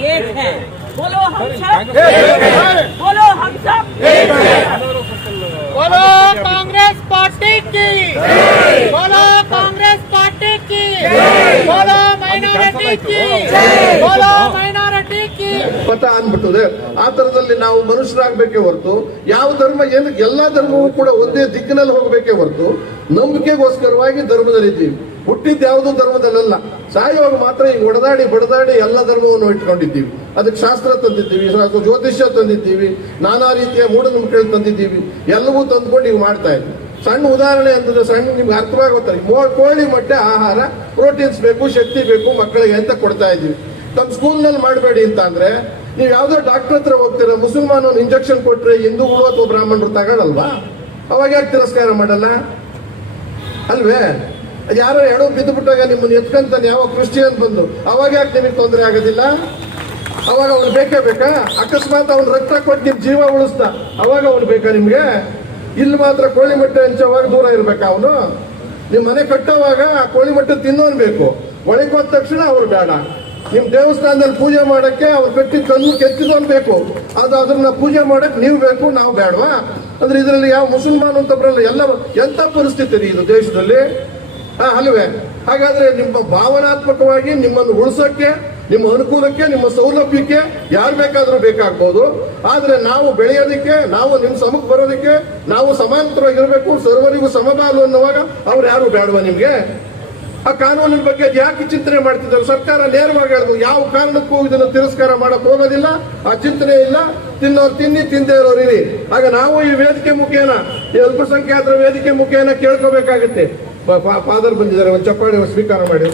एक है। बोलो हम सब एक है। बोलो हम सब एक है। बोलो कांग्रेस पार्टी की, बोलो कांग्रेस पार्टी की, बोलो माइनॉरिटी की, बोलो माइनॉरिटी की ಪಥ ಅಂದ್ಬಿಟ್ಟದೆ. ಆ ತರದಲ್ಲಿ ನಾವು ಮನುಷ್ಯರಾಗಬೇಕೇ ಹೊರತು ಯಾವ ಧರ್ಮ ಏನು ಎಲ್ಲಾ ಧರ್ಮವೂ ಕೂಡ ಒಂದೇ ದಿಕ್ಕಿನಲ್ಲಿ ಹೋಗಬೇಕೇ ಹೊರತು ನಂಬಿಕೆಗೋಸ್ಕರವಾಗಿ ಧರ್ಮದಲ್ಲಿದ್ದೀವಿ. ಹುಟ್ಟಿದ್ದು ಯಾವುದೋ ಧರ್ಮದಲ್ಲ, ಸಾಯುವಾಗ ಮಾತ್ರ ಈಗ ಹೊಡೆದಾಡಿ ಬಡದಾಡಿ ಎಲ್ಲ ಧರ್ಮವನ್ನು ಇಟ್ಕೊಂಡಿದ್ದೀವಿ. ಅದಕ್ಕೆ ಶಾಸ್ತ್ರ ತಂದಿದ್ದೀವಿ, ಜ್ಯೋತಿಷ್ಯ ತಂದಿದ್ದೀವಿ, ನಾನಾ ರೀತಿಯ ಮೂಢನಂಬಿಕೆಗಳು ತಂದಿದ್ದೀವಿ. ಎಲ್ಲವೂ ತಂದ್ಕೊಂಡು ಈಗ ಮಾಡ್ತಾ ಇದ್ವಿ. ಸಣ್ಣ ಉದಾಹರಣೆ ಅಂತಂದ್ರೆ ಸಣ್ಣ ನಿಮ್ಗೆ ಅರ್ಥವಾಗುತ್ತಾರೆ. ಕೋಳಿ ಮೊಟ್ಟೆ ಆಹಾರ, ಪ್ರೋಟೀನ್ಸ್ ಬೇಕು, ಶಕ್ತಿ ಬೇಕು ಮಕ್ಕಳಿಗೆ ಅಂತ ಕೊಡ್ತಾ ಇದ್ದೀವಿ. ತಮ್ಮ ಸ್ಕೂಲ್ನಲ್ಲಿ ಮಾಡಬೇಡಿ ಅಂತ ಅಂದ್ರೆ ನೀವು ಯಾವ್ದೋ ಡಾಕ್ಟರ್ ಹತ್ರ ಹೋಗ್ತೀರ, ಮುಸಲ್ಮಾನ ಇಂಜೆಕ್ಷನ್ ಕೊಟ್ರೆ ಹಿಂದೂಗಳು ಅಥವಾ ಬ್ರಾಹ್ಮಣರು ತಗೊಳಲ್ವಾ? ಅವಾಗ ಯಾಕೆ ತಿರಸ್ಕಾರ ಮಾಡಲ್ಲ ಅಲ್ವೇ? ಯಾರೋ ಎಡೋ ಬಿದ್ದು ಬಿಟ್ಟಾಗ ನಿಮ್ಮನ್ನು ಎತ್ಕಂತಾನೆ ಯಾವ ಕ್ರಿಶ್ಚಿಯನ್ ಬಂದು, ಅವಾಗ ಯಾಕೆ ನಿಮಗೆ ತೊಂದರೆ ಆಗೋದಿಲ್ಲ? ಅವಾಗ ಅವ್ನು ಬೇಕೇ ಬೇಕಾ? ಅಕಸ್ಮಾತ್ ಅವ್ನು ರಕ್ತ ಕೊಟ್ಟು ನಿಮ್ ಜೀವ ಉಳಿಸ್ದ, ಅವಾಗ ಅವ್ನು ಬೇಕಾ ನಿಮ್ಗೆ? ಇಲ್ಲಿ ಮಾತ್ರ ಕೋಳಿ ಮೊಟ್ಟೆ ಹಂಚೋವಾಗ ದೂರ ಇರ್ಬೇಕಾ ಅವನು? ನಿಮ್ ಮನೆ ಕಟ್ಟೋವಾಗ ಆ ಕೋಳಿ ಮೊಟ್ಟೆ ತಿನ್ನೋನ್ ಬೇಕು, ಒಳಗೆ ಹೋದ ತಕ್ಷಣ ಅವ್ರು ಬೇಡ. ನಿಮ್ ದೇವಸ್ಥಾನದಲ್ಲಿ ಪೂಜೆ ಮಾಡಕ್ಕೆ ಅವ್ರು ಕಟ್ಟಿದ ಕಲ್ಲು ಕೆತ್ತಿದೋನ್ ಬೇಕು, ಅದನ್ನ ಪೂಜೆ ಮಾಡಕ್ ನೀವು ಬೇಕು, ನಾವು ಬೇಡವಾ? ಅಂದ್ರೆ ಇದರಲ್ಲಿ ಯಾವ ಮುಸಲ್ಮಾನ್ ಅಂತ ಬರಲ್ಲ. ಎಲ್ಲ ಎಂತ ಪರಿಸ್ಥಿತಿ ಇದು ದೇಶದಲ್ಲಿ ಅಲ್ವೇ? ಹಾಗಾದ್ರೆ ನಿಮ್ಮ ಭಾವನಾತ್ಮಕವಾಗಿ ನಿಮ್ಮನ್ನು ಉಳಿಸೋಕೆ, ನಿಮ್ಮ ಅನುಕೂಲಕ್ಕೆ, ನಿಮ್ಮ ಸೌಲಭ್ಯಕ್ಕೆ ಯಾರು ಬೇಕಾದ್ರೂ ಬೇಕಾಗ್ಬೋದು. ಆದ್ರೆ ನಾವು ಬೆಳೆಯೋದಕ್ಕೆ, ನಾವು ನಿಮ್ ಸಮಕ್ಕೆ ಬರೋದಕ್ಕೆ, ನಾವು ಸಮಾಂತರವಾಗಿರ್ಬೇಕು, ಸರ್ವರಿಗೂ ಸಮಬಾಲು ಅನ್ನುವಾಗ ಅವ್ರು ಯಾರು ಬೇಡವಾ ನಿಮ್ಗೆ? ಆ ಕಾನೂನಿನ ಬಗ್ಗೆ ಯಾಕೆ ಚಿಂತನೆ ಮಾಡ್ತಿದ್ದಾರೆ? ಸರ್ಕಾರ ನೇರವಾಗಿ ಹೇಳಿದ್ರು, ಯಾವ ಕಾರಣಕ್ಕೂ ಇದನ್ನು ತಿರಸ್ಕಾರ ಮಾಡಕ್ ಹೋಗೋದಿಲ್ಲ, ಆ ಚಿಂತನೆ ಇಲ್ಲ. ತಿನ್ನೋರು ತಿನ್ನಿ, ತಿಂದೇ ಇರೋರು ಇರಿ. ಆಗ ನಾವು ಈ ವೇದಿಕೆ ಮುಖೇನ, ಈ ಅಲ್ಪಸಂಖ್ಯಾತರ ವೇದಿಕೆ ಮುಖೇನ ಕೇಳ್ಕೋಬೇಕಾಗುತ್ತೆ. ಫಾದರ್ ಬಂದಿದ್ದಾರೆ, ಒಂದು ಚಪ್ಪಾಳಿ ಸ್ವೀಕಾರ ಮಾಡಿ.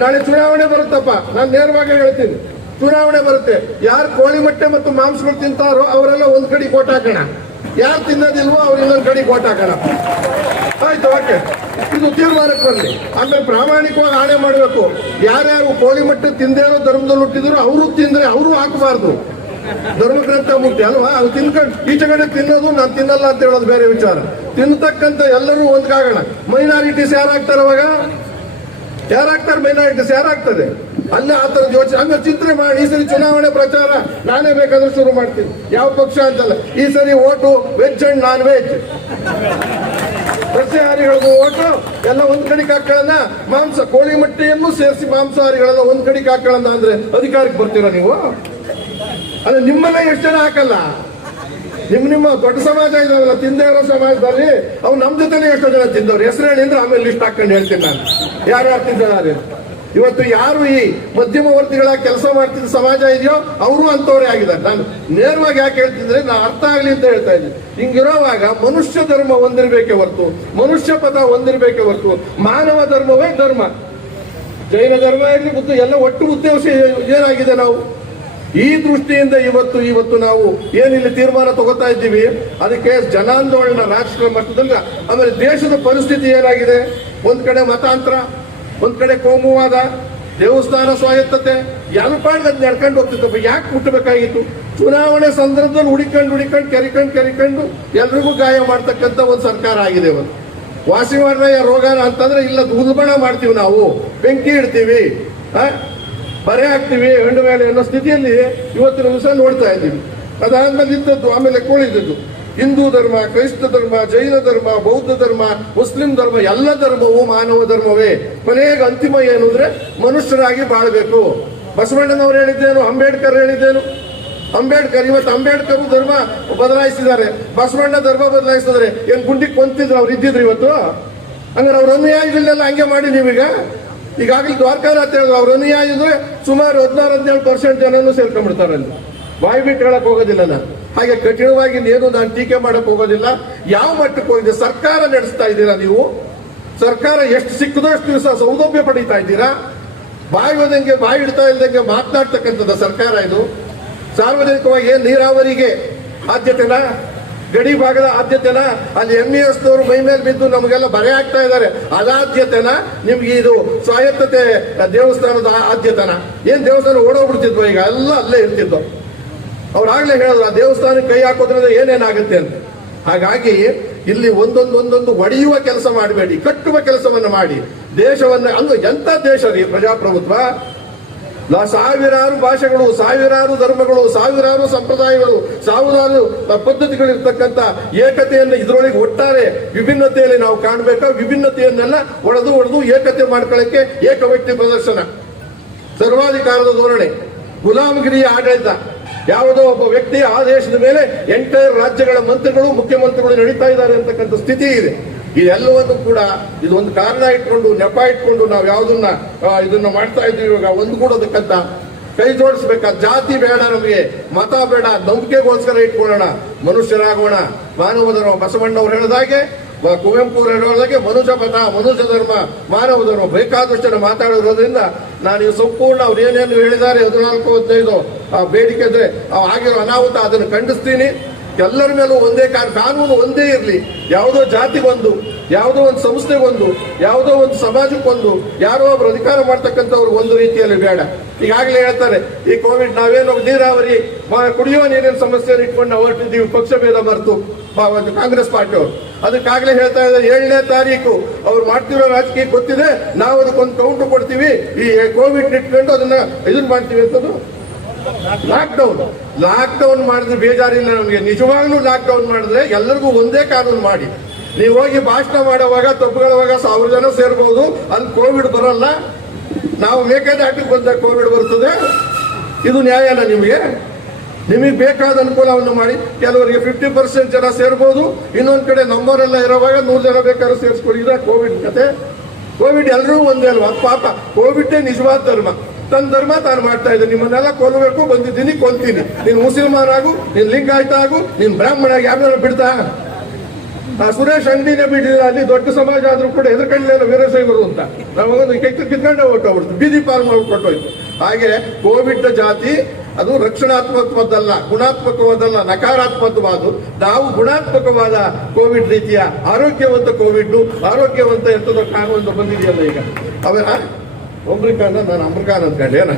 ನಾಳೆ ಚುನಾವಣೆ ಬರುತ್ತಪ್ಪ, ನಾನು ನೇರವಾಗಿ ಹೇಳ್ತೀನಿ, ಚುನಾವಣೆ ಬರುತ್ತೆ. ಯಾರು ಕೋಳಿ ಮೊಟ್ಟೆ ಮತ್ತು ಮಾಂಸಗಳು ತಿಂತಾರೋ ಅವರೆಲ್ಲ ಒಂದ್ ಕಡೆ ಕೋಟ್ ಹಾಕೋಣ, ಯಾರು ತಿನ್ನೋದಿಲ್ವೋ ಅವ್ರು ಇನ್ನೊಂದ್ ಕಡೆ ಕೋಟ್ ಹಾಕೋಣ. ಆಯ್ತು, ಓಕೆ, ಇದು ತೀರ್ಮಾನಕ್ಕೆ ಬರಲಿ. ಆಮೇಲೆ ಪ್ರಾಮಾಣಿಕವಾಗಿ ಆಣೆ ಮಾಡಬೇಕು. ಯಾರ್ಯಾರು ಕೋಳಿ ಮೊಟ್ಟೆ ತಿಂದೇ ಇರೋ ಧರ್ಮದಲ್ಲಿ ಹುಟ್ಟಿದ್ರು ಅವರು ತಿಂದ್ರೆ ಅವರು ಹಾಕಬಾರ್ದು. ಧರ್ಮಗ್ರಂಥ ಮುಟ್ಟಿ ಅಲ್ವಾ? ಅದು ತಿನ್ಕೊಂಡು ಈಚೆ ಕಡೆ ತಿನ್ನೋದು, ನಾನು ತಿನ್ನಲ್ಲ ಅಂತ ಹೇಳೋದು ಬೇರೆ ವಿಚಾರ. ತಿನ್ನತಕ್ಕಂತ ಎಲ್ಲರೂ ಒಂದ್ಗಾಗೋಣ. ಮೈನಾರಿಟೀಸ್ ಯಾರಾಗ್ತಾರೆ ಅವಾಗ? ಯಾರಾಗ್ತಾರೆ? ಮೈನಾರಿಟೀಸ್ ಯಾರಾಗ್ತದೆ? ಅಲ್ಲೇ ಆ ಥರದ ಯೋಚನೆ ಹಂಗ ಚಿಂತನೆ ಮಾಡಿ. ಈ ಸರಿ ಚುನಾವಣೆ ಪ್ರಚಾರ ನಾನೇ ಬೇಕಾದ್ರೆ ಶುರು ಮಾಡ್ತೀನಿ, ಯಾವ ಪಕ್ಷ ಅಂತಲ್ಲ. ಈ ಸರಿ vote veg and non veg, ಸಸ್ಯಾಹಾರಿಗಳದ್ದು ಓಟು ಎಲ್ಲ ಒಂದ್ ಕಡೆಗೆ ಹಾಕೊಳ್ಳೋಣ, ಮಾಂಸ ಕೋಳಿ ಮೊಟ್ಟೆಯನ್ನು ಸೇರಿಸಿ ಮಾಂಸಾಹಾರಿಗಳೆಲ್ಲ ಒಂದ್ ಕಡೆಗೆ ಹಾಕೊಳ್ಳೋಣ ಅಂದ್ರೆ ಅಧಿಕಾರಕ್ಕೆ ಬರ್ತೀರಾ ನೀವು? ಅಲ್ಲ, ನಿಮ್ಮನ್ನ ಎಷ್ಟು ಜನ ಹಾಕಲ್ಲ? ನಿಮ್ಮ ದೊಡ್ಡ ಸಮಾಜ ಇದಾವಲ್ಲ, ತಿಂದೇ ಇರೋ ಸಮಾಜದಲ್ಲಿ ಅವ್ರು ನಮ್ ಜೊತೆನೆ ಎಷ್ಟೋ ಜನ ತಿಂದವ್ರು. ಹೆಸರು ಹೇಳಿ ಅಂದ್ರೆ ಆಮೇಲೆ ಲಿಸ್ಟ್ ಹಾಕೊಂಡು ಹೇಳ್ತೀನಿ ನಾನು ಯಾರ್ಯಾರು ತಿಂತಾರೆ. ಇವತ್ತು ಯಾರು ಈ ಮಧ್ಯಮ ವರ್ತಿಗಳ ಕೆಲಸ ಮಾಡ್ತಿದ್ದ ಸಮಾಜ ಇದೆಯೋ ಅವರು ಅಂತವ್ರೆ ಆಗಿದ್ದಾರೆ. ನಾನು ನೇರವಾಗಿ ಯಾಕೆ ಹೇಳ್ತಿದ್ರೆ, ನಾನು ಅರ್ಥ ಆಗ್ಲಿ ಅಂತ ಹೇಳ್ತಾ ಇದ್ದೀನಿ. ಹಿಂಗಿರೋವಾಗ ಮನುಷ್ಯ ಧರ್ಮ ಹೊಂದಿರ್ಬೇಕೆ ಹೊರತು, ಮನುಷ್ಯ ಪದ ಹೊಂದಿರ್ಬೇಕೆ ಹೊರತು ಮಾನವ ಧರ್ಮವೇ ಧರ್ಮ. ಜೈನ ಧರ್ಮ ಇರಲಿ, ಬುದ್ಧ ಎಲ್ಲ ಒಟ್ಟು ಉದ್ದೇಶ ಏನಾಗಿದೆ? ನಾವು ಈ ದೃಷ್ಟಿಯಿಂದ ಇವತ್ತು ನಾವು ಏನಿಲ್ಲಿ ತೀರ್ಮಾನ ತಗೋತಾ ಇದ್ದೀವಿ, ಅದಕ್ಕೆ ಜನಾಂದೋಲನ ರಾಷ್ಟ್ರ ಮಟ್ಟದಲ್ಲಿ. ಆಮೇಲೆ ದೇಶದ ಪರಿಸ್ಥಿತಿ ಏನಾಗಿದೆ? ಒಂದ್ ಕಡೆ ಮತಾಂತರ, ಒಂದ್ ಕಡೆ ಕೋಮುವಾದ, ದೇವಸ್ಥಾನ ಸ್ವಾಯತ್ತತೆ, ಯಾರು ಪಾಡ್ಗದ್ ನಡ್ಕೊಂಡು ಹೋಗ್ತಿದ್ದಪ್ಪ. ಯಾಕೆ ಮುಟ್ಟಬೇಕಾಗಿತ್ತು? ಚುನಾವಣೆ ಸಂದರ್ಭದಲ್ಲಿ ಹುಡಿಕೊಂಡು ಕೆರಿಕೊಂಡು ಎಲ್ರಿಗೂ ಗಾಯ ಮಾಡ್ತಕ್ಕಂಥ ಒಂದು ಸರ್ಕಾರ ಆಗಿದೆ. ಒಂದು ವಾಸಿ ಮಾಡ್ರ ರೋಗನ ಅಂತಂದ್ರೆ ಇಲ್ಲ, ಉಲ್ಬಣ ಮಾಡ್ತೀವಿ ನಾವು, ಬೆಂಕಿ ಇಡ್ತೀವಿ, ಬರೆ ಹಾಕ್ತಿವಿ ಹೆಣ್ಣು ಮೇಲೆ ಅನ್ನೋ ಸ್ಥಿತಿಯಲ್ಲಿ ಇವತ್ತಿನ ದಿವಸ ನೋಡ್ತಾ ಇದ್ದೀವಿ. ಅದಾದ್ಮೇಲೆ ಇದ್ದದ್ದು, ಆಮೇಲೆ ಕೋಳಿದ್ದದ್ದು ಹಿಂದೂ ಧರ್ಮ, ಕ್ರೈಸ್ತ ಧರ್ಮ, ಜೈನ ಧರ್ಮ, ಬೌದ್ಧ ಧರ್ಮ, ಮುಸ್ಲಿಂ ಧರ್ಮ, ಎಲ್ಲ ಧರ್ಮವು ಮಾನವ ಧರ್ಮವೇ. ಕೊನೆಗೆ ಅಂತಿಮ ಏನು ಅಂದ್ರೆ ಮನುಷ್ಯರಾಗಿ ಬಾಳ್ಬೇಕು. ಬಸವಣ್ಣನವರು ಹೇಳಿದ್ದೇನು, ಅಂಬೇಡ್ಕರ್ ಹೇಳಿದ್ದೇನು. ಅಂಬೇಡ್ಕರ್ ಇವತ್ತು ಅಂಬೇಡ್ಕರ್ ಧರ್ಮ ಬದಲಾಯಿಸಿದ್ದಾರೆ, ಬಸವಣ್ಣ ಧರ್ಮ ಬದಲಾಯಿಸಿದ್ರೆ ಏನ್ ಗುಂಡಿಗೆ ಕೊಂತಿದ್ರು ಅವ್ರು ಇದ್ದಿದ್ರು ಇವತ್ತು? ಹಂಗಾರೆ ಅವ್ರ ಅನುಯಾಯಿಗಳನ್ನೆಲ್ಲ ಹಂಗೆ ಮಾಡಿ ನೀವೀಗ ಈಗಾಗಲೇ ದ್ವಾರಕಾನಾಥ್ ಹೇಳಿದ್ರು, ಅವ್ರ ಅನುಯಾಯಿದ್ರೆ ಸುಮಾರು 16-17% ಜನನು ಸೇರ್ಕೊಂಡ್ಬಿಡ್ತಾರೆ ಅಲ್ಲಿ. ಬಾಯಿ ಬಿಟ್ಟು ಹೇಳಕ್ ಹೋಗೋದಿಲ್ಲ ನಾನು. ಹಾಗೆ ಕಠಿಣವಾಗಿ ಏನು ನಾನು ಟೀಕೆ ಮಾಡಕ್ ಹೋಗೋದಿಲ್ಲ. ಯಾವ ಮಟ್ಟಕ್ಕೆ ಹೋಗಿದೆ? ಸರ್ಕಾರ ನಡೆಸ್ತಾ ಇದ್ದೀರಾ ನೀವು? ಸರ್ಕಾರ ಎಷ್ಟು ಸಿಕ್ಕದಷ್ಟು ದಿವಸ ಸೌಲಭ್ಯ ಪಡೀತಾ ಇದ್ದೀರಾ? ಬಾಯಿ ಹೋದಂಗೆ, ಬಾಯಿ ಇಡ್ತಾ ಇಲ್ದಂಗೆ ಮಾತನಾಡ್ತಕ್ಕಂಥದ್ದು ಸರ್ಕಾರ ಇದು. ಸಾರ್ವಜನಿಕವಾಗಿ ಏನ್ ನೀರಾವರಿಗೆ ಆದ್ಯತೆನಾ? ಗಡಿ ಭಾಗದ ಆದ್ಯತೆನ? ಅಲ್ಲಿ MES ನವರು ಮೈ ಮೇಲೆ ಬಿದ್ದು ನಮಗೆಲ್ಲ ಬರೆ ಆಗ್ತಾ ಇದ್ದಾರೆ, ಅದಾದ್ಯತೆನ? ನಿಮ್ಗೆ ಇದು ಸ್ವಾಯತ್ತತೆ ದೇವಸ್ಥಾನದ ಆದ್ಯತೆನ? ಏನ್ ದೇವಸ್ಥಾನ ಓಡೋಗ್ಬಿಡ್ತಿದ್ವು, ಈಗ ಎಲ್ಲ ಅಲ್ಲೇ ಇರ್ತಿದ್ವು. ಅವ್ರಾಗ್ಲೇ ಹೇಳಿದ್ರು ಆ ದೇವಸ್ಥಾನಕ್ಕೆ ಕೈ ಹಾಕೋದ್ರಿಂದ ಏನೇನಾಗುತ್ತೆ ಅಂತ. ಹಾಗಾಗಿ ಇಲ್ಲಿ ಒಂದೊಂದು ಒಡೆಯುವ ಕೆಲಸ ಮಾಡಬೇಡಿ, ಕಟ್ಟುವ ಕೆಲಸವನ್ನು ಮಾಡಿ. ದೇಶವನ್ನ, ಅಂದು ಎಂತ ದೇಶ ರೀ ಪ್ರಜಾಪ್ರಭುತ್ವ? ಸಾವಿರಾರು ಭಾಷೆಗಳು, ಸಾವಿರಾರು ಧರ್ಮಗಳು, ಸಾವಿರಾರು ಸಂಪ್ರದಾಯಗಳು, ಸಾವಿರಾರು ಪದ್ಧತಿಗಳಿರ್ತಕ್ಕಂಥ ಏಕತೆಯನ್ನು ಇದರೊಳಗೆ ಒಟ್ಟಾರೆ ವಿಭಿನ್ನತೆಯಲ್ಲಿ ನಾವು ಕಾಣಬೇಕು. ವಿಭಿನ್ನತೆಯನ್ನೆಲ್ಲ ಒಡೆದು ಏಕತೆ ಮಾಡ್ಕೊಳ್ಳಕ್ಕೆ ಏಕ ವ್ಯಕ್ತಿ ಪ್ರದರ್ಶನ, ಸರ್ವಾಧಿಕಾರದ ಧೋರಣೆ, ಗುಲಾಮಗಿರಿಯ ಆಡಳಿತ, ಯಾವುದೋ ಒಬ್ಬ ವ್ಯಕ್ತಿಯ ಆದೇಶದ ಮೇಲೆ ಎಂಟೈರ್ ರಾಜ್ಯಗಳ ಮಂತ್ರಿಗಳು, ಮುಖ್ಯಮಂತ್ರಿಗಳು ನಡೀತಾ ಇದ್ದಾರೆ ಅಂತಕ್ಕಂಥ ಸ್ಥಿತಿ ಇದೆ. ಇದೆಲ್ಲವನ್ನು ಕೂಡ ಇದು ಒಂದು ಕಾರಣ ಇಟ್ಕೊಂಡು, ನೆಪ ಇಟ್ಕೊಂಡು ನಾವು ಯಾವುದನ್ನ ಇದನ್ನ ಮಾಡ್ತಾ ಇದ್ದೀವಿ. ಇವಾಗ ಒಂದುಗೂಡೋದಕ್ಕಂತ ಕೈ ಜೋಡಿಸ್ಬೇಕಾದ ಜಾತಿ ಬೇಡ, ನಮಗೆ ಮತ ಬೇಡ, ನಂಬಿಕೆಗೋಸ್ಕರ ಇಟ್ಕೊಳ್ಳೋಣ, ಮನುಷ್ಯರಾಗೋಣ, ಮಾನವ ಧರ್ಮ. ಬಸವಣ್ಣವ್ರು ಹೇಳಿದಾಗೆ, ಕುವೆಂಪು ಹೇಳೋದಾಗೆ ಮನುಜ ಪಥ, ಮನುಜ ಧರ್ಮ, ಮಾನವ ಧರ್ಮ ಬೇಕಾದಷ್ಟು ಮಾತಾಡಿರೋದ್ರಿಂದ ನಾನು ಈ ಸಂಪೂರ್ಣ ಅವ್ರು ಏನೇನು ಹೇಳಿದ್ದಾರೆ 14-15 ಬೇಡಿಕೆ ಇದ್ರೆ ಆಗಿರೋ ಅನಾಹುತ ಅದನ್ನು ಖಂಡಿಸ್ತೀನಿ. ಎಲ್ಲರ ಮೇಲೂ ಒಂದೇ ಕಾನೂನು ಒಂದೇ ಇರಲಿ. ಯಾವುದೋ ಜಾತಿಗೊಂದು, ಯಾವುದೋ ಒಂದು ಸಂಸ್ಥೆಗೊಂದು, ಯಾವುದೋ ಒಂದು ಸಮಾಜಕ್ಕೊಂದು, ಯಾರೋ ಒಬ್ರು ಅಧಿಕಾರ ಮಾಡ್ತಕ್ಕಂಥವ್ರು ಒಂದು ರೀತಿಯಲ್ಲಿ ಬೇಡ. ಈಗಾಗಲೇ ಹೇಳ್ತಾರೆ, ಈ ಕೋವಿಡ್ ನಾವೇನೋ ನೀರಾವರಿ, ಕುಡಿಯುವ ನೀರಿನ ಸಮಸ್ಯೆ ಇಟ್ಕೊಂಡು ನಾವು ಹೊರಟಿದ್ದೀವಿ, ಪಕ್ಷ ಭೇದ ಮರೆತು ಕಾಂಗ್ರೆಸ್ ಪಾರ್ಟಿಯವರು. ಅದಕ್ಕಾಗಲೇ ಹೇಳ್ತಾ ಇದ್ದಾರೆ, 7ನೇ ತಾರೀಕು ಅವ್ರು ಮಾಡ್ತಿರೋ ರಾಜಕೀಯ ಗೊತ್ತಿದೆ, ನಾವು ಅದಕ್ಕೊಂದು ಕೌಂಟರ್ ಕೊಡ್ತೀವಿ, ಈ ಕೋವಿಡ್ ಇಟ್ಕೊಂಡು ಅದನ್ನ ಇದನ್ನ ಮಾಡ್ತೀವಿ ಅಂತದ್ದು. ಲಾಕ್ಡೌನ್ ಮಾಡಿದ್ರೆ ಬೇಜಾರಿಲ್ಲ ನಮಗೆ. ನಿಜವಾಗ್ಲೂ ಲಾಕ್ಡೌನ್ ಮಾಡಿದ್ರೆ ಎಲ್ಲರಿಗೂ ಒಂದೇ ಕಾನೂನು ಮಾಡಿ. ನೀವು ಹೋಗಿ ಭಾಷಣ ಮಾಡುವಾಗ, ತಪ್ಪುಗಳವಾಗ 1000 ಜನ ಸೇರ್ಬೋದು, ಅಲ್ಲಿ ಕೋವಿಡ್ ಬರಲ್ಲ. ನಾವು ಮೇಕೆದಾಟಿಗೆ ಬಂದಾಗ ಕೋವಿಡ್ ಬರ್ತದೆ. ಇದು ನ್ಯಾಯನ ನಿಮಗೆ? ನಿಮಗೆ ಬೇಕಾದ ಅನುಕೂಲವನ್ನು ಮಾಡಿ. ಕೆಲವರಿಗೆ 50% ಜನ ಸೇರ್ಬೋದು, ಇನ್ನೊಂದ್ ಕಡೆ ನಂಬರೆಲ್ಲ ಇರೋವಾಗ 100 ಜನ ಬೇಕಾದ್ರೂ ಸೇರಿಸ್ಕೊಡಿ. ಇದ ಕೋವಿಡ್ ಕತೆ. ಕೋವಿಡ್ ಎಲ್ಲರೂ ಒಂದೇ ಅಲ್ವಾ? ಪಾಪ ಕೋವಿಡ್ ನಿಜವಾದ ಧರ್ಮ, ತನ್ನ ಧರ್ಮ ತಾನು ಮಾಡ್ತಾ ಇದ್ದೆ. ನಿಮ್ಮನ್ನೆಲ್ಲ ಕೊಲ್ಲಬೇಕು ಬಂದಿದ್ದೀನಿ, ಕೊಲ್ತೀನಿ. ನೀನ್ ಮುಸಲ್ಮಾನ್ ಆಗು, ನೀನ್ ಲಿಂಗಾಯತ ಆಗು, ನೀನ್ ಬ್ರಾಹ್ಮಣ ಆಗಿ ಯಾರನ್ನ ಬಿಡ್ತಾ? ಸುರೇಶ್ ಅಂಗಡಿನೇ ಬಿಟ್ಟಿಲ್ಲ. ಅಲ್ಲಿ ದೊಡ್ಡ ಸಮಾಜ ಆದ್ರೂ ಕೂಡ ಎದುರ್ಕೊಳ್ಳಿಲ್ಲ ವೀರಶೈವರು ಅಂತ. ನಮಗೊಂದು ಕಿತ್ಕೊಂಡೆ ಹೊಟ್ಟೋಗ್ಬಿಡ್ತು, ಬೀದಿ ಪಾಲ್ ಮಾಡ್ಕೊಟ್ಟೋಯ್ತು. ಹಾಗೆ ಕೋವಿಡ್ ಜಾತಿ ಅದು ರಕ್ಷಣಾತ್ಮಕವಾದಲ್ಲ, ಗುಣಾತ್ಮಕವಾದಲ್ಲ, ನಕಾರಾತ್ಮಕವಾದ. ನಾವು ಗುಣಾತ್ಮಕವಾದ ಕೋವಿಡ್ ರೀತಿಯ ಆರೋಗ್ಯವಂತ ಕೋವಿಡ್, ಆರೋಗ್ಯವಂತ ಎಂತದೋ ಕಾನೂನು ಬಂದಿದೆಯಲ್ಲ ಈಗ. ಅವೆಲ್ಲ ಒಮ್ರಿಕಾನ, ನಾನು ಅಮ್ರಿಕಾನ್ ಅಂದ್ಕೊಂಡೆ ಏನ.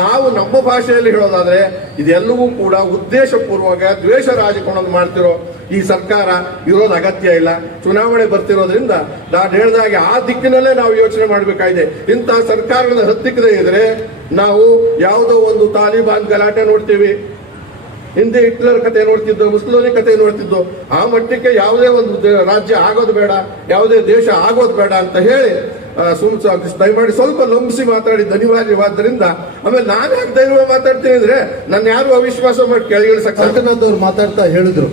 ನಾವು ನಮ್ಮ ಭಾಷೆಯಲ್ಲಿ ಹೇಳೋದಾದ್ರೆ ಇದೆಲ್ಲವೂ ಕೂಡ ಉದ್ದೇಶಪೂರ್ವಕ ದ್ವೇಷ ರಾಜಕಾರಣ ಮಾಡ್ತಿರೋ ಈ ಸರ್ಕಾರ ಇರೋದು ಅಗತ್ಯ ಇಲ್ಲ. ಚುನಾವಣೆ ಬರ್ತಿರೋದ್ರಿಂದ ನಾನು ಹೇಳಿದಾಗೆ ಆ ದಿಕ್ಕಿನಲ್ಲೇ ನಾವು ಯೋಚನೆ ಮಾಡಬೇಕಾಗಿದೆ. ಇಂತಹ ಸರ್ಕಾರದ ಹತ್ತಿಕ್ಕದೇ ಇದ್ರೆ ನಾವು ಯಾವುದೋ ಒಂದು ತಾಲಿಬಾನ್ ಗಲಾಟೆ ನೋಡ್ತೀವಿ, ಹಿಂದೆ ಹಿಟ್ಲರ್ ಕತೆ ನೋಡ್ತಿದ್ದು, ಮುಸ್ಲಿಂ ಕತೆ ನೋಡ್ತಿದ್ದು. ಆ ಮಟ್ಟಕ್ಕೆ ಯಾವುದೇ ಒಂದು ರಾಜ್ಯ ಆಗೋದು ಬೇಡ, ಯಾವುದೇ ದೇಶ ಆಗೋದು ಬೇಡ ಅಂತ ಹೇಳಿ ದಯಮಾಡಿ ಸ್ವಲ್ಪ ಲಂಬಿಸಿ ಮಾತಾಡಿದ್ದು ಅನಿವಾರ್ಯವಾದ್ದರಿಂದ. ಆಮೇಲೆ ನಾನು ಯಾಕೆ ಧೈರ್ಯ ಮಾತಾಡ್ತೀನಿ ಅಂದ್ರೆ ನನ್ನ ಯಾರು ಅವಿಶ್ವಾಸ ಮಾಡಿ ಕೆಳಗಿಳಿಸಕ್ಕಾಗದವ್ರು ಮಾತಾಡ್ತಾ ಹೇಳಿದ್ರು.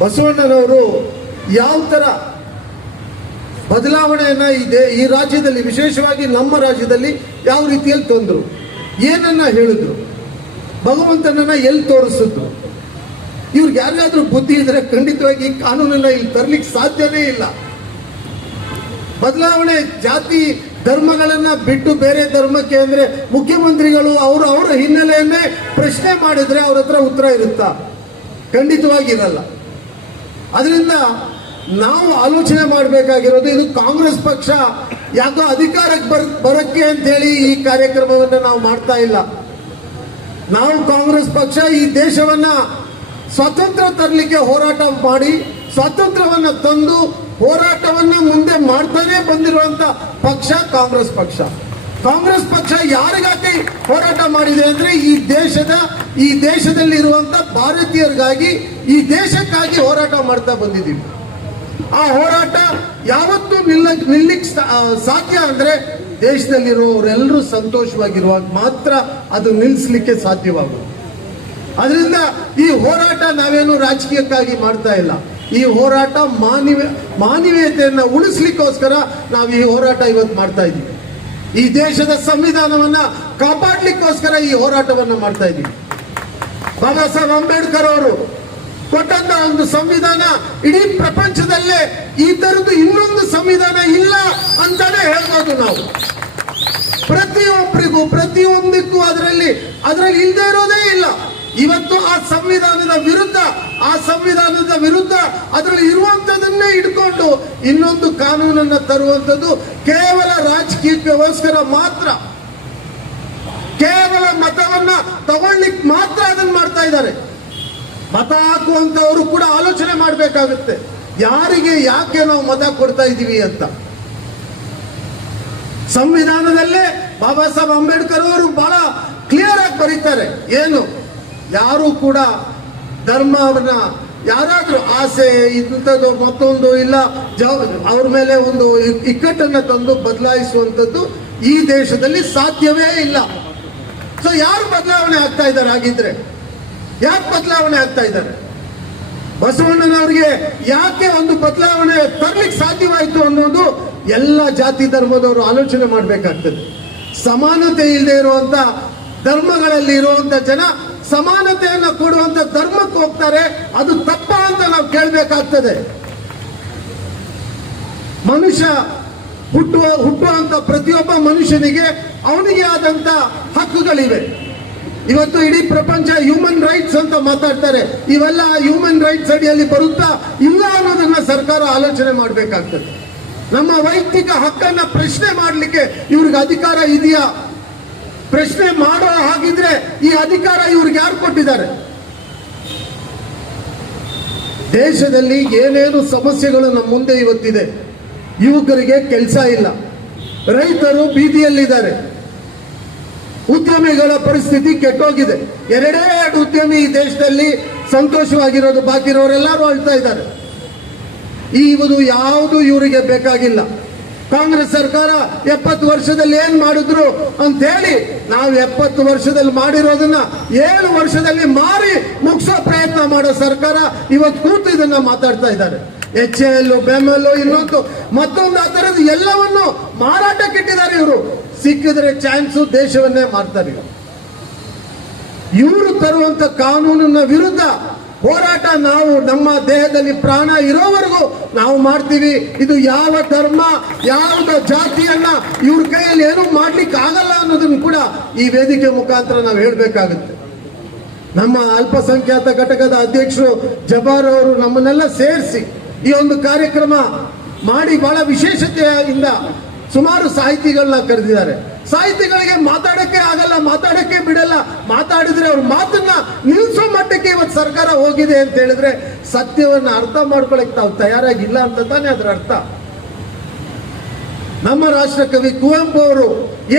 ಬಸವಣ್ಣನವರು ಯಾವ ತರ ಬದಲಾವಣೆಯನ್ನ ಈ ರಾಜ್ಯದಲ್ಲಿ, ವಿಶೇಷವಾಗಿ ನಮ್ಮ ರಾಜ್ಯದಲ್ಲಿ ಯಾವ ರೀತಿಯಲ್ಲಿ ತಂದ್ರು, ಏನನ್ನ ಹೇಳಿದ್ರು, ಭಗವಂತನನ್ನ ಎಲ್ಲಿ ತೋರಿಸಿದ್ರು. ಇವ್ರಿಗೆ ಯಾರಿಗಾದ್ರೂ ಬುದ್ಧಿ ಇದ್ರೆ ಖಂಡಿತವಾಗಿ ಈ ಕಾನೂನನ್ನ ಇಲ್ಲಿ ತರ್ಲಿಕ್ಕೆ ಸಾಧ್ಯನೇ ಇಲ್ಲ. ಬದಲಾವಣೆ ಜಾತಿ ಧರ್ಮಗಳನ್ನ ಬಿಟ್ಟು ಬೇರೆ ಧರ್ಮಕ್ಕೆ ಅಂದ್ರೆ ಮುಖ್ಯಮಂತ್ರಿಗಳು ಅವರ ಹಿನ್ನೆಲೆಯನ್ನೇ ಪ್ರಶ್ನೆ ಮಾಡಿದ್ರೆ ಅವ್ರ ಹತ್ರ ಉತ್ತರ ಇರುತ್ತಾ? ಖಂಡಿತವಾಗಿರಲ್ಲ. ಅದರಿಂದ ನಾವು ಆಲೋಚನೆ ಮಾಡಬೇಕಾಗಿರೋದು, ಇದು ಕಾಂಗ್ರೆಸ್ ಪಕ್ಷ ಯಾಕೋ ಅಧಿಕಾರಕ್ಕೆ ಬರಕ್ಕೆ ಅಂತ ಹೇಳಿ ಈ ಕಾರ್ಯಕ್ರಮವನ್ನ ನಾವು ಮಾಡ್ತಾ ಇಲ್ಲ. ನಾವು ಕಾಂಗ್ರೆಸ್ ಪಕ್ಷ ಈ ದೇಶವನ್ನ ಸ್ವಾತಂತ್ರ್ಯ ತರಲಿಕ್ಕೆ ಹೋರಾಟ ಮಾಡಿ, ಸ್ವಾತಂತ್ರ್ಯವನ್ನ ತಂದು ಹೋರಾಟವನ್ನ ಮುಂದೆ ಮಾಡ್ತಾನೆ ಬಂದಿರುವಂತ ಪಕ್ಷ ಕಾಂಗ್ರೆಸ್ ಪಕ್ಷ. ಕಾಂಗ್ರೆಸ್ ಪಕ್ಷ ಯಾರಿಗಾಗಿ ಹೋರಾಟ ಮಾಡಿದೆ ಅಂದ್ರೆ ಈ ದೇಶದಲ್ಲಿರುವಂತ ಭಾರತೀಯರಿಗಾಗಿ, ಈ ದೇಶಕ್ಕಾಗಿ ಹೋರಾಟ ಮಾಡ್ತಾ ಬಂದಿದ್ದೀವಿ. ಆ ಹೋರಾಟ ಯಾವತ್ತೂ ನಿಲ್ಲಿಕ್ ಸಾಧ್ಯ ಅಂದ್ರೆ ದೇಶದಲ್ಲಿರುವವರೆಲ್ಲರೂ ಸಂತೋಷವಾಗಿರುವಾಗ ಮಾತ್ರ ಅದು ನಿಲ್ಲಿಸಲಿಕ್ಕೆ ಸಾಧ್ಯವಾಗುವುದು. ಅದರಿಂದ ಈ ಹೋರಾಟ ನಾವೇನು ರಾಜಕೀಯಕ್ಕಾಗಿ ಮಾಡ್ತಾ ಇಲ್ಲ. ಈ ಹೋರಾಟ ಮಾನವೀಯತೆಯನ್ನ ಉಳಿಸ್ಲಿಕ್ಕೋಸ್ಕರ ನಾವು ಈ ಹೋರಾಟ ಇವತ್ತು ಮಾಡ್ತಾ ಇದ್ದೀವಿ. ಈ ದೇಶದ ಸಂವಿಧಾನವನ್ನ ಕಾಪಾಡ್ಲಿಕ್ಕೋಸ್ಕರ ಈ ಹೋರಾಟವನ್ನ ಮಾಡ್ತಾ ಇದ್ದೀವಿ. ಬಾಬಾ ಸಾಹೇಬ್ ಅಂಬೇಡ್ಕರ್ ಅವರು ಕೊಟ್ಟಂತ ಒಂದು ಸಂವಿಧಾನ ಇಡೀ ಪ್ರಪಂಚದಲ್ಲೇ ಈ ತರದ್ದು ಇನ್ನೊಂದು ಸಂವಿಧಾನ ಇಲ್ಲ ಅಂತಾನೆ ಹೇಳ್ಬೋದು ನಾವು. ಪ್ರತಿಯೊಬ್ಬರಿಗೂ ಪ್ರತಿಯೊಂದಕ್ಕೂ ಅದರಲ್ಲಿ ಇಲ್ಲದೆ ಇರೋದೇ ಇಲ್ಲ. ಇವತ್ತು ಆ ಸಂವಿಧಾನದ ವಿರುದ್ಧ ಅದರಲ್ಲಿ ಇರುವಂತದನ್ನೇ ಇಟ್ಕೊಂಡು ಇನ್ನೊಂದು ಕಾನೂನನ್ನ ತರುವಂತದ್ದು ಕೇವಲ ರಾಜಕೀಯಕ್ಕೋಸ್ಕರ ಮಾತ್ರ, ಕೇವಲ ಮತವನ್ನ ತಗೊಳ್ಳಿಕ್ ಮಾತ್ರ ಅದನ್ನ ಮಾಡ್ತಾ ಇದ್ದಾರೆ. ಮತ ಹಾಕುವಂತವರು ಕೂಡ ಆಲೋಚನೆ ಮಾಡಬೇಕಾಗುತ್ತೆ, ಯಾರಿಗೆ ಯಾಕೆ ನಾವು ಮತ ಕೊಡ್ತಾ ಇದ್ದೀವಿ ಅಂತ. ಸಂವಿಧಾನದಲ್ಲೇ ಬಾಬಾ ಸಾಹೇಬ್ ಅಂಬೇಡ್ಕರ್ ಅವರು ಬಹಳ ಕ್ಲಿಯರ್ ಆಗಿ ಬರೀತಾರೆ, ಏನು ಯಾರು ಕೂಡ ಧರ್ಮವನ್ನ ಯಾರಾದ್ರೂ ಆಸೆ ಇಂಥದ್ದು ಮತ್ತೊಂದು ಇಲ್ಲ ಅವ್ರ ಮೇಲೆ ಒಂದು ಇಕ್ಕಟ್ಟನ್ನ ತಂದು ಬದಲಾಯಿಸುವಂಥದ್ದು ಈ ದೇಶದಲ್ಲಿ ಸಾಧ್ಯವೇ ಇಲ್ಲ. ಸೊ ಯಾರು ಬದಲಾವಣೆ ಆಗ್ತಾ ಇದ್ದಾರೆ? ಆಗಿದ್ರೆ ಯಾಕೆ ಬದಲಾವಣೆ ಆಗ್ತಾ ಇದ್ದಾರೆ? ಬಸವಣ್ಣನವರಿಗೆ ಯಾಕೆ ಒಂದು ಬದಲಾವಣೆ ತರ್ಲಿಕ್ಕೆ ಸಾಧ್ಯವಾಯಿತು ಅನ್ನೋದು ಎಲ್ಲ ಜಾತಿ ಧರ್ಮದವರು ಆಲೋಚನೆ ಮಾಡಬೇಕಾಗ್ತದೆ. ಸಮಾನತೆ ಇಲ್ಲದೆ ಇರುವಂತ ಧರ್ಮಗಳಲ್ಲಿ ಇರುವಂತ ಜನ ಸಮಾನತೆಯನ್ನು ಕೊಡುವಂತ ಧರ್ಮಕ್ಕೆ ಹೋಗ್ತಾರೆ. ಅದು ತಪ್ಪ ಅಂತ ನಾವು ಕೇಳಬೇಕಾಗ್ತದೆ. ಮನುಷ್ಯ ಹುಟ್ಟುವಂತ ಪ್ರತಿಯೊಬ್ಬ ಮನುಷ್ಯನಿಗೆ ಅವನಿಗೆ ಆದಂತ ಹಕ್ಕುಗಳಿವೆ. ಇವತ್ತು ಇಡೀ ಪ್ರಪಂಚ ಹ್ಯೂಮನ್ ರೈಟ್ಸ್ ಅಂತ ಮಾತಾಡ್ತಾರೆ. ಇವೆಲ್ಲ ಹ್ಯೂಮನ್ ರೈಟ್ಸ್ ಅಡಿಯಲ್ಲಿ ಬರುತ್ತಾ ಇಲ್ಲ ಅನ್ನೋದನ್ನ ಸರ್ಕಾರ ಆಲೋಚನೆ ಮಾಡಬೇಕಾಗ್ತದೆ. ನಮ್ಮ ವೈಯಕ್ತಿಕ ಹಕ್ಕನ್ನ ಪ್ರಶ್ನೆ ಮಾಡಲಿಕ್ಕೆ ಇವ್ರಿಗೆ ಅಧಿಕಾರ ಇದೆಯಾ? ಪ್ರಶ್ನೆ ಮಾಡೋ ಹಾಗಿದ್ರೆ ಈ ಅಧಿಕಾರ ಇವ್ರಿಗೆ ಯಾರು ಕೊಟ್ಟಿದ್ದಾರೆ? ದೇಶದಲ್ಲಿ ಏನೇನು ಸಮಸ್ಯೆಗಳು ನಮ್ಮ ಮುಂದೆ ಇವತ್ತಿದೆ. ಯುವಕರಿಗೆ ಕೆಲಸ ಇಲ್ಲ, ರೈತರು ಬೀದಿಯಲ್ಲಿದ್ದಾರೆ, ಉದ್ಯಮಿಗಳ ಪರಿಸ್ಥಿತಿ ಕೆಟ್ಟೋಗಿದೆ. ಎರಡೇ ಎರಡು ಉದ್ಯಮಿ ಈ ದೇಶದಲ್ಲಿ ಸಂತೋಷವಾಗಿರೋದು, ಬಾಕಿ ಇರೋರೆಲ್ಲರೂ ಅಳ್ತಾ ಇದ್ದಾರೆ. ಇದು ಯಾವುದು ಇವರಿಗೆ ಬೇಕಾಗಿಲ್ಲ. ಕಾಂಗ್ರೆಸ್ ಸರ್ಕಾರ 70 ವರ್ಷದಲ್ಲಿ ಏನ್ ಮಾಡಿದ್ರು ಅಂತ ಹೇಳಿ ನಾವು 70 ವರ್ಷದಲ್ಲಿ ಮಾಡಿರೋದನ್ನ 7 ವರ್ಷದಲ್ಲಿ ಮಾರಿ ಮುಗಿಸೋ ಪ್ರಯತ್ನ ಮಾಡೋ ಸರ್ಕಾರ ಇವತ್ತು ಕೂತು ಇದನ್ನ ಮಾತಾಡ್ತಾ ಇದ್ದಾರೆ. HAL, BEML, ಇನ್ನೊಂದು ಮತ್ತೊಂದು ಆ ತರದ ಎಲ್ಲವನ್ನು ಮಾರಾಟಕ್ಕಿಟ್ಟಿದ್ದಾರೆ ಇವರು. ಸಿಕ್ಕಿದ್ರೆ ಚಾನ್ಸು ದೇಶವನ್ನೇ ಮಾರ್ತಾರೆ. ಇವರು ತರುವಂತ ಕಾನೂನಿನ ವಿರುದ್ಧ ಹೋರಾಟ ನಾವು ನಮ್ಮ ದೇಹದಲ್ಲಿ ಪ್ರಾಣ ಇರೋವರೆಗೂ ನಾವು ಮಾಡ್ತೀವಿ. ಇದು ಯಾವ ಧರ್ಮ ಯಾವ ಜಾತಿಯನ್ನ ಇವ್ರ ಕೈಯಲ್ಲಿ ಏನೂ ಮಾಡ್ಲಿಕ್ಕೆ ಆಗಲ್ಲ ಅನ್ನೋದನ್ನು ಕೂಡ ಈ ವೇದಿಕೆ ಮುಖಾಂತರ ನಾವು ಹೇಳ್ಬೇಕಾಗುತ್ತೆ. ನಮ್ಮ ಅಲ್ಪಸಂಖ್ಯಾತ ಘಟಕದ ಅಧ್ಯಕ್ಷರು ಜಬಾರ್ ಅವರು ನಮ್ಮನ್ನೆಲ್ಲ ಸೇರಿಸಿ ಈ ಒಂದು ಕಾರ್ಯಕ್ರಮ ಮಾಡಿ ಬಹಳ ವಿಶೇಷತೆಯಿಂದ ಸುಮಾರು ಸಾಹಿತಿಗಳನ್ನ ಕರೆದಿದ್ದಾರೆ. ಸಾಹಿತಿಗಳಿಗೆ ಮಾತಾಡಕ್ಕೆ ಆಗಲ್ಲ, ಮಾತಾಡಕ್ಕೆ ಬಿಡಲ್ಲ. ಮಾತಾಡಿದ್ರೆ ಅವ್ರ ಮಾತನ್ನ ನಿಲ್ಸೋ ಮಟ್ಟಕ್ಕೆ ಇವತ್ತು ಸರ್ಕಾರ ಹೋಗಿದೆ ಅಂತ ಹೇಳಿದ್ರೆ ಸತ್ಯವನ್ನ ಅರ್ಥ ಮಾಡ್ಕೊಳಕ್ ತಾವು ತಯಾರಾಗಿಲ್ಲ ಅಂತ ತಾನೇ ಅದರ ಅರ್ಥ. ನಮ್ಮ ರಾಷ್ಟ್ರ ಕವಿ ಕುವೆಂಪು ಅವರು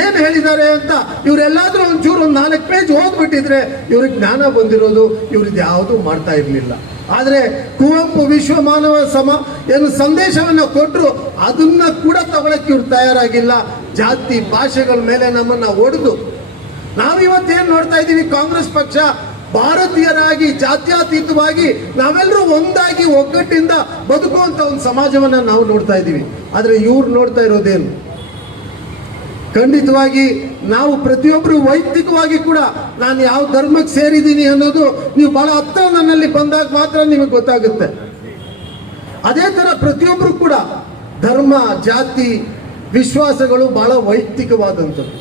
ಏನ್ ಹೇಳಿದ್ದಾರೆ ಅಂತ ಇವರೆಲ್ಲಾದ್ರೂ ಒಂಚೂರು 4 ಪೇಜ್ ಓದ್ಬಿಟ್ಟಿದ್ರೆ ಇವ್ರಿಗೆ ಜ್ಞಾನ ಬಂದಿರೋದು. ಇವ್ರದ್ದು ಯಾವುದೂ ಮಾಡ್ತಾ ಇರ್ಲಿಲ್ಲ. ಆದ್ರೆ ಕುವೆಂಪು ವಿಶ್ವ ಮಾನವ ಏನು ಸಂದೇಶವನ್ನ ಕೊಟ್ಟರು, ಅದನ್ನ ಕೂಡ ತಗೊಳಕ್ಕೆ ಇವ್ರು ತಯಾರಾಗಿಲ್ಲ. ಜಾತಿ ಭಾಷೆಗಳ ಮೇಲೆ ನಮ್ಮನ್ನ ಒಡೆದು ನಾವಿವತ್ತೇನ್ ನೋಡ್ತಾ ಇದ್ದೀವಿ, ಕಾಂಗ್ರೆಸ್ ಪಕ್ಷ ಭಾರತೀಯರಾಗಿ ಜಾತ್ಯತೀತವಾಗಿ ನಾವೆಲ್ಲರೂ ಒಂದಾಗಿ ಒಗ್ಗಟ್ಟಿಂದ ಬದುಕುವಂತ ಒಂದು ಸಮಾಜವನ್ನ ನಾವು ನೋಡ್ತಾ ಇದ್ದೀವಿ. ಆದ್ರೆ ಇವ್ರು ನೋಡ್ತಾ ಇರೋದೇನು? ಖಂಡಿತವಾಗಿ ನಾವು ಪ್ರತಿಯೊಬ್ಬರು ವೈಯಕ್ತಿಕವಾಗಿ ಕೂಡ ನಾನು ಯಾವ ಧರ್ಮಕ್ಕೆ ಸೇರಿದ್ದೀನಿ ಅನ್ನೋದು ನೀವು ಬಹಳ ಹತ್ತಿರ ನನ್ನಲ್ಲಿ ಬಂದಾಗ ಮಾತ್ರ ನಿಮಗೆ ಗೊತ್ತಾಗುತ್ತೆ. ಅದೇ ತರ ಪ್ರತಿಯೊಬ್ಬರು ಕೂಡ ಧರ್ಮ ಜಾತಿ ವಿಶ್ವಾಸಗಳು ಬಹಳ ವೈಯಕ್ತಿಕವಾದಂಥದ್ದು.